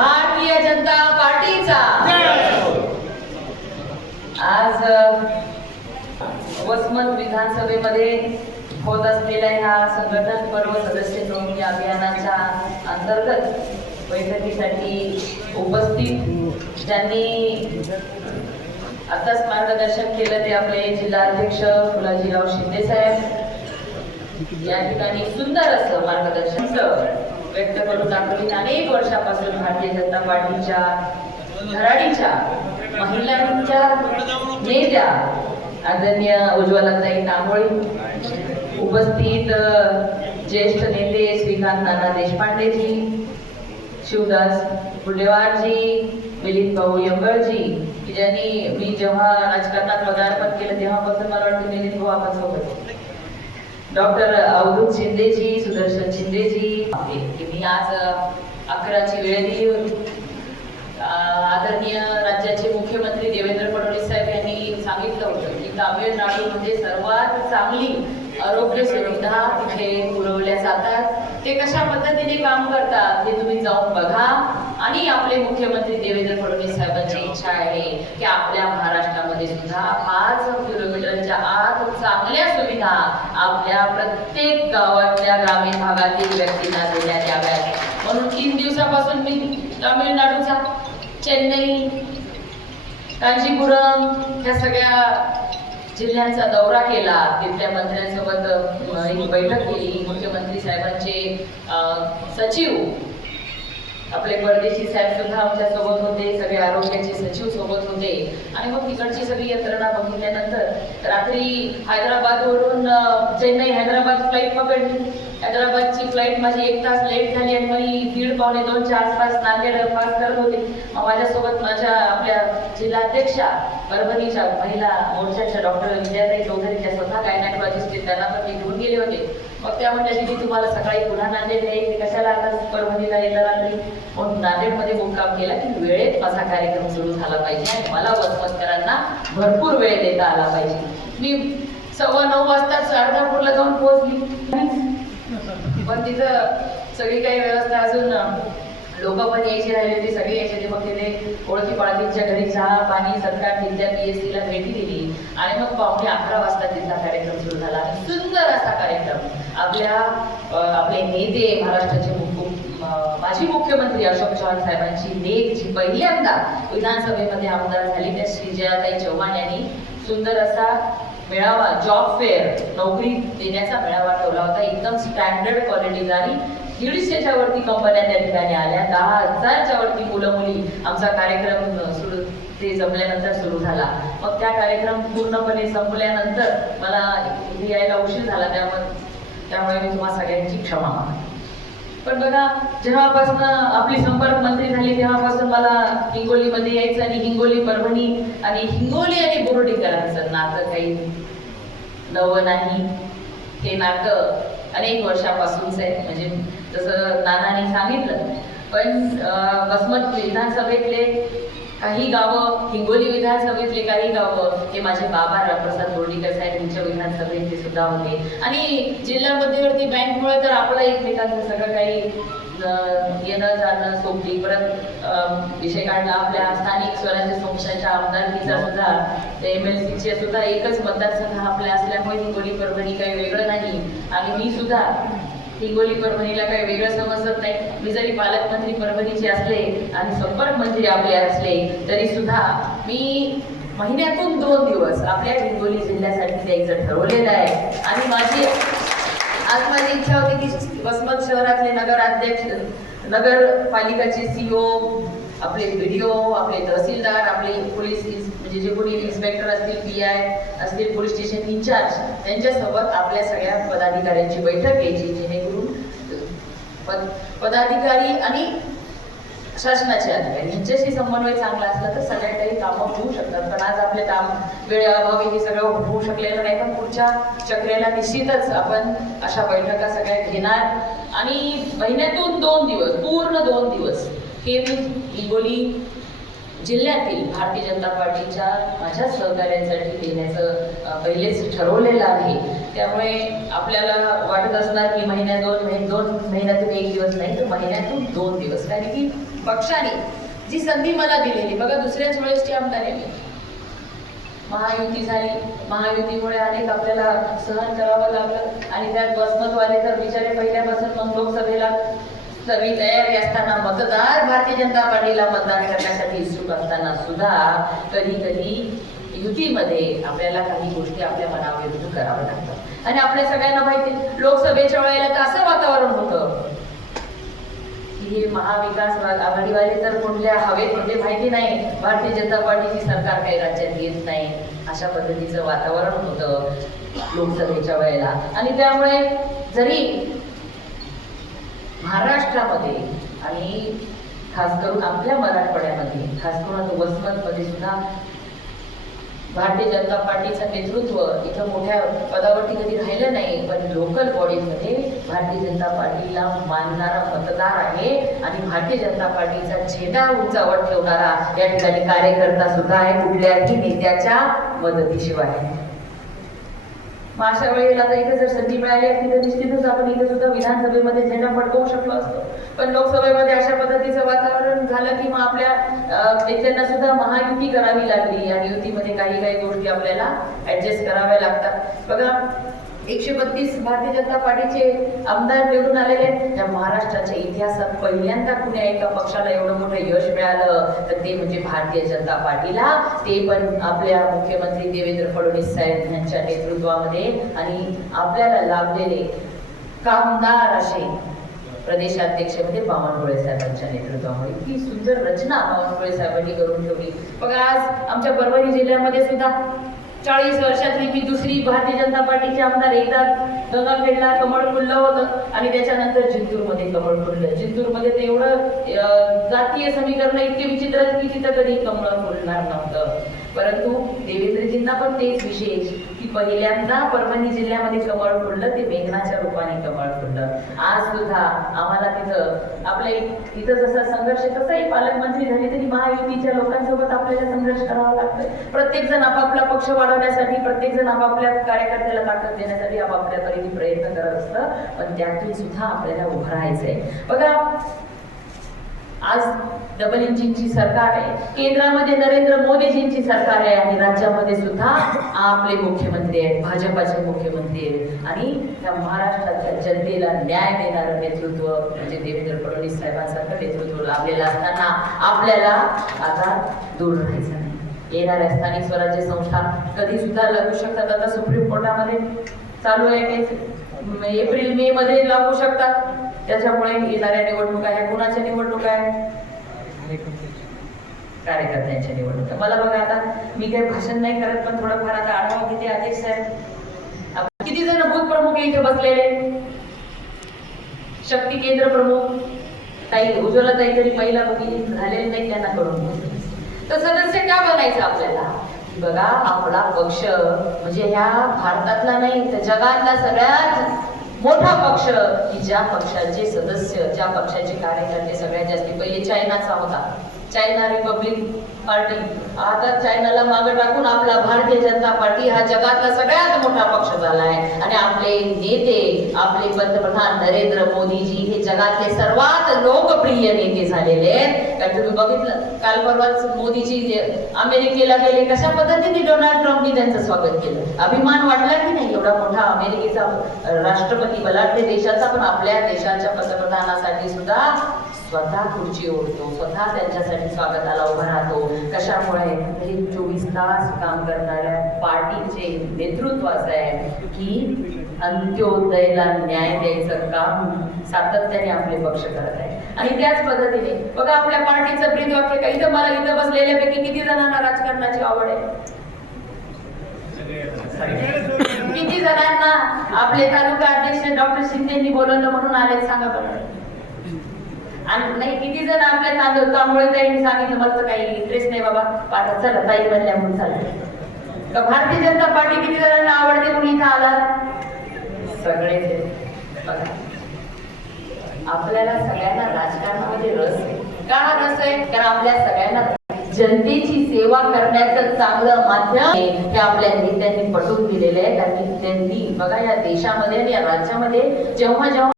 भारतीय जनता पार्टीचा. आज वसमत विधानसभेमध्ये होत असलेल्या ह्या संघटन पर्व सदस्य नोंदणी अभियानाच्या अंतर्गत बैठकीसाठी उपस्थित ज्यांनी आताच मार्गदर्शन केलं ते आपले जिल्हाध्यक्ष फुलाजीराव शिंदे साहेब. या ठिकाणी सुंदर असं मार्गदर्शन व्यक्त करून दाखवली अनेक वर्षापासून भारतीय जनता पार्टीच्या धराडीच्या महिलांच्या नेत्या आदरणीय उज्ज्वलाताई तांबोळी उपस्थित ज्येष्ठ नेते श्रीकांत नाना देशपांडेजी शिवदास फुलेवारजी मिलिंद भाऊ यंगळजी की ज्यांनी मी जेव्हा राजकारणात पदार्पण केलं तेव्हापासून मला वाटतं मिलिंद भाऊ आपण सोबत. डॉक्टर अवधूत शिंदेजी शिंदेजी की मी आज अकराची वेळ दिली होती. आदरणीय राज्याचे मुख्यमंत्री देवेंद्र फडणवीस साहेब यांनी सांगितलं होतं की तामिळनाडूमध्ये सर्वात चांगली आरोग्य सुविधा तिथे पुरवल्या जातात? ते कशा पद्धतीने काम करतात? ते तुम्ही जाऊन बघा. आणि आपले मुख्यमंत्री देवेंद्र फडणवीस साहेबांची इच्छा आहे की आपल्या महाराष्ट्रामध्ये सुद्धा पाच किलोमीटरच्या आत चांगल्या सुविधा आपल्या प्रत्येक गावातल्या ग्रामीण भागातील व्यक्तींना देण्यात याव्यात म्हणून तीन दिवसापासून मी तामिळनाडूचा चेन्नई कांजीपुरम ह्या सगळ्या जिल्ह्यांचा दौरा केला. तिथल्या मंत्र्यांसोबत एक बैठक केली. मुख्यमंत्री साहेबांचे सचिव आपले परदेशी साहेब सुद्धा आमच्यासोबत होते सगळे आरोग्याचे सचिव सोबत होते. आणि मग तिकडची सगळी यंत्रणा बघितल्यानंतर रात्री हैदराबादवरून चेन्नई हैदराबाद फ्लाईट पकडली. हैदराबादची फ्लाईट माझी एक तास लेट झाली आणि मी दीड पावणे दोनच्या आसपास नांदेड पास करत होते. मग माझ्यासोबत माझ्या आपल्या जिल्हाध्यक्षा परभणीच्या महिला मोर्चाच्या डॉक्टर विजयाताई चौधरी त्या स्वतः गायनाकॉलॉजिस्ट त्यांना पण मी घेऊन गेले होते. मग त्या म्हणल्या की तुम्हाला सकाळी पुन्हा नांदेड यायचे कशाला आता परभणीला येता रात्री मग नांदेडमध्ये मुक्काम केला की वेळेत माझा कार्यक्रम सुरू झाला पाहिजे आणि मला वसमतकरांना भरपूर वेळ देता आला पाहिजे. मी सव्वा नऊ वाजताच अर्धापूरला जाऊन पोहोचली. पण तिथं सगळी काही व्यवस्था अजून लोक पण यायची राहिली होती सगळे यायचे होते मग तिथे ओळखी पाळखींच्या घरी चहा पाणी सत्कार तिथल्या पी एस सीला भेटी दिली. आणि मग पावणे अकरा वाजता तिथला कार्यक्रम सुरू झाला. आणि सुंदर असा कार्यक्रम. आपल्या आपले नेते महाराष्ट्राचे माजी मुख्यमंत्री अशोक चव्हाण साहेबांची लेख जी पहिल्यांदा विधानसभेमध्ये आमदार झाली. त्या श्रीजयाताई चव्हाण यांनी सुंदर असा मेळावा जॉब फेअर नोकरी देण्याचा मेळावा ठेवला होता. एकदम स्टँडर्ड क्वालिटीचा आणि दीडशेच्या वरती कंपन्या त्या ठिकाणी आल्या. दहा हजारच्या वरती मुलं मुली आमचा कार्यक्रम सुरू ते जमल्यानंतर सुरू झाला. मग त्या कार्यक्रम पूर्णपणे संपल्यानंतर मला लिहायला यायला उशीर झाला त्यामुळे त्यामुळे मी तुम्हा सगळ्यांची क्षमा मागते. पण बघा जेव्हापासून आपली संपर्क मंत्री झाली तेव्हापासून मला हिंगोलीमध्ये यायचं आणि हिंगोली परभणी आणि हिंगोली आणि बोर्डीकरांचं नातं काही नवं नाही. हे नातं अनेक वर्षापासूनच आहे. म्हणजे जसं नानाने सांगितलं पण बसमत वसमत विधानसभेतले काही गावं हिंगोली विधानसभेतले काही गावं हे माझे बाबा रामप्रसाद बोर्डीकर साहेब यांच्या विधानसभेतले सुद्धा होते. आणि जिल्हा मध्यवर्ती बँकमुळे तर आपलं एकमेकांचं सगळं काही येणं जाणं सोबती. परत विषय काढला आपल्या स्थानिक स्वराज्य संस्थांच्या आमदारकीचा सुद्धा एम एल सीचे सुद्धा एकच मतदारसंघ आपल्या असल्यामुळे हिंगोली परभणी काही वेगळं नाही. आणि मी सुद्धा हिंगोली परभणीला काही वेगळं समजत नाही. मी जरी पालकमंत्री परभणीचे असले आणि संपर्क मंत्री आपले असले तरी सुद्धा मी महिन्यातून दोन दिवस आपल्या हिंगोली जिल्ह्यासाठी द्यायचं ठरवलेलं आहे. आणि माझी आज माझी इच्छा होती की वसमत शहरातले नगराध्यक्ष नगरपालिकाचे सीओ आपले व्हिडिओ आपले तहसीलदार आपले पोलीस म्हणजे जे कोणी इन्स्पेक्टर असतील पी आय असतील पोलीस स्टेशन इन्चार्ज त्यांच्यासोबत आपल्या सगळ्या पदाधिकाऱ्यांची बैठक घ्यायची जेणेकरून पद पदाधिकारी आणि शासनाचे अधिकारी. यांच्याशी समन्वय चांगला असला तर सगळ्या काही कामं होऊ शकतात. पण आज आपले काम वेळेअभावी हे सगळं होऊ शकलेलं नाही पण पुढच्या चक्रेला निश्चितच आपण अशा बैठका सगळ्या घेणार. आणि महिन्यातून दोन दिवस पूर्ण दोन दिवस हे मी हिंगोली जिल्ह्यातील भारतीय जनता पार्टीच्या माझ्या सहकार्यांसाठी देण्याचं पहिलेच ठरवलेलं आहे. त्यामुळे आपल्याला वाटत असणार की महिन्या दोन महिने दोन महिन्यातून एक दिवस नाही तर महिन्यातून दोन दिवस. कारण की पक्षाने जी संधी मला दिलेली बघा दुसऱ्याच वेळेसची आमदार आहे मी महायुती झाली. महायुतीमुळे अनेक आपल्याला सहन करावं लागलं. आणि त्यात बसमतवाले तर बिचारे पहिल्यापासून मग लोकसभेला सगळी तयारी असताना मतदार भारतीय जनता पार्टीला मतदान करण्यासाठी इच्छुक असताना सुद्धा कधी कधी युतीमध्ये आपल्याला काही गोष्टी आपल्या मनाविरुद्ध कराव्या लागतात. आणि आपल्या सगळ्यांना माहिती लोकसभेच्या वेळेला तर असं वातावरण होतं की हे महाविकास आघाडीवाले तर कुठल्या हवेत म्हणजे माहिती नाही. भारतीय जनता पार्टीची सरकार काही राज्यात येत नाही. अशा पद्धतीचं वातावरण होतं लोकसभेच्या वेळेला. आणि त्यामुळे जरी महाराष्ट्रामध्ये आणि खास करून आपल्या मराठवाड्यामध्ये खास करून वसमतमध्ये सुद्धा भारतीय जनता पार्टीचं नेतृत्व इथं मोठ्या पदावरती कधी राहिलं नाही पण लोकल बॉडीजमध्ये भारतीय जनता पार्टीला मानणारा मतदार आहे आणि भारतीय जनता पार्टीचा झेंडा उंचावर ठेवणारा या ठिकाणी कार्यकर्ता सुद्धा आहे कुठल्याही नेत्याच्या मदतीशिवाय. मग अशा वेळेला आता इथे जर संधी मिळाली असती तर निश्चितच आपण इथे सुद्धा विधानसभेमध्ये झेंडा फडकवू शकलो असतो. पण लोकसभेमध्ये अशा पद्धतीचं वातावरण झालं की मग आपल्या नेत्यांना सुद्धा महायुती करावी लागली. आणि युतीमध्ये काही काही गोष्टी आपल्याला ऍडजस्ट कराव्या लागतात. बघा एकशे बत्तीस भारतीय जनता पार्टीचे आमदार निवडून आलेले आहेत. त्या महाराष्ट्राच्या इतिहासात पहिल्यांदा कुण्या एका पक्षाला एवढं मोठं यश मिळालं तर ते म्हणजे भारतीय जनता पार्टीला. ते पण आपल्या मुख्यमंत्री देवेंद्र फडणवीस साहेब यांच्या नेतृत्वामध्ये आणि आपल्याला लाभलेले कामदार असे प्रदेशाध्यक्ष म्हणजे बावनकुळे साहेबांच्या नेतृत्वामुळे. ही सुंदर रचना बावनकुळे साहेबांनी करून ठेवली. बघा आज आमच्या परभणी जिल्ह्यामध्ये सुद्धा चाळीस वर्षातली मी दुसरी भारतीय जनता पार्टीचे आमदार एकदा गंगाखेडला कमळ फुललं होतं. आणि त्याच्यानंतर जिंतूरमध्ये कमळ फुललं. जिंतूरमध्ये ते एवढं जातीय समीकरण इतके विचित्र की तिथं कधी कमळ फुलणार नव्हतं. परंतु देवेंद्रजींना पण तेच विशेष. पहिल्यांदा परभणी जिल्ह्यामध्ये कमळ फुललं ते मेघनाच्या रूपाने कमळ फुललं. आज सुद्धा आम्हाला तिथं आपल्या इथं जसा संघर्ष कसाही पालकमंत्री झाले तरी महायुतीच्या लोकांसोबत आपल्याला संघर्ष करावा लागतोय. प्रत्येक जण आपापला पक्ष वाढवण्यासाठी प्रत्येक जण आपापल्या कार्यकर्त्याला ताकद देण्यासाठी आपापल्या परीने प्रयत्न करत असतं. पण त्यातून सुद्धा आपल्याला उभं राहायचंय. बघा आज डबल इंजिनची सरकार आहे. केंद्रामध्ये नरेंद्र मोदीजींची सरकार आहे आणि राज्यामध्ये सुद्धा आपले मुख्यमंत्री आहेत भाजपाचे मुख्यमंत्री आहेत. आणि त्या महाराष्ट्राच्या जनतेला न्याय देणारं नेतृत्व म्हणजे देवेंद्र फडणवीस साहेबांसारखं नेतृत्व लाभलेलं असताना आपल्याला आता दूर राहायचं नाही. येणाऱ्या स्थानिक स्वराज्य संस्था कधी सुद्धा लागू शकतात. आता सुप्रीम कोर्टामध्ये चालू आहे. एप्रिल मे मध्ये लागू शकतात. त्याच्यामुळे येणाऱ्या निवडणुका ह्या कुणाच्या निवडणुका आहेत? कार्यकर्त्यांच्या निवडणुका. मला बघा आता मी काही भाषण नाही करत पण थोडंफार आता आढावा किती अध्यक्ष आहे किती जण बूथ प्रमुख इथे बसलेले? शक्ती केंद्र प्रमुख ताई उज्ज्वला ताई तरी महिला भगिनी झालेले नाही त्यांना करून तर सदस्य का बनायचं आपल्याला? बघा आपला पक्ष म्हणजे ह्या भारतातला नाही तर जगातला सगळ्यात मोठा पक्ष की ज्या पक्षाचे सदस्य ज्या पक्षाचे कार्यकर्ते सगळ्यात जास्ती पहिले चायनाचा होता. चायना रिपब्लिक पार्टी आता चायनाला मागे टाकून आपला भारतीय जनता पार्टी हा जगातला सगळ्यात मोठा पक्ष झाला आहे. आणि आपले नेते आपले पंतप्रधान नरेंद्र मोदीजी हे जगातले सर्वात लोकप्रिय नेते झालेले आहेत. कारण तुम्ही बघितलं काल परवाच मोदीजी जे अमेरिकेला गेले कशा पद्धतीने डोनाल्ड ट्रम्पनी त्यांचं स्वागत केलं? अभिमान वाटला की नाही? एवढा मोठा अमेरिकेचा राष्ट्रपती बलाढ्य देशाचा पण आपल्या देशाच्या पंतप्रधानासाठी सुद्धा स्वतः खुर्ची ओढतो स्वतः त्यांच्यासाठी स्वागताला उभा राहतो. कशामुळे? हे चोवीस तास काम करणाऱ्या पार्टीचे नेतृत्व असं आहे की अंत्योदयला न्याय द्यायचं काम सातत्याने आपले पक्ष करत आहे. आणि त्याच पद्धतीने बघा आपल्या पार्टीचं ब्रीद वाक्य का इथं मला इथं बसलेल्यापैकी किती जणांना राजकारणाची आवड आहे? किती जणांना आपले तालुका अध्यक्ष डॉक्टर शिंदेनी बोलवलं म्हणून आले सांगा बरं. आणि नाही किती जण आपल्या तांदूळ त्यामुळे ताईंनी सांगितलं मस्त काही इंटरेस्ट नाही बाबा पाठा चला ताई म्हणल्या म्हणून तर भारतीय जनता पार्टी किती जणांना आवडते म्हणून इथं आला सगळेच आपल्याला सगळ्यांना राजकारणामध्ये रस आहे. का हा रस आहे? कारण आपल्या सगळ्यांना जनतेची सेवा करण्याचं चांगलं माध्यम आहे. हे आपल्या नेत्यांनी पटवून दिलेलं आहे. कारण त्यांनी बघा या देशामध्ये आणि या राज्यामध्ये जेव्हा जेव्हा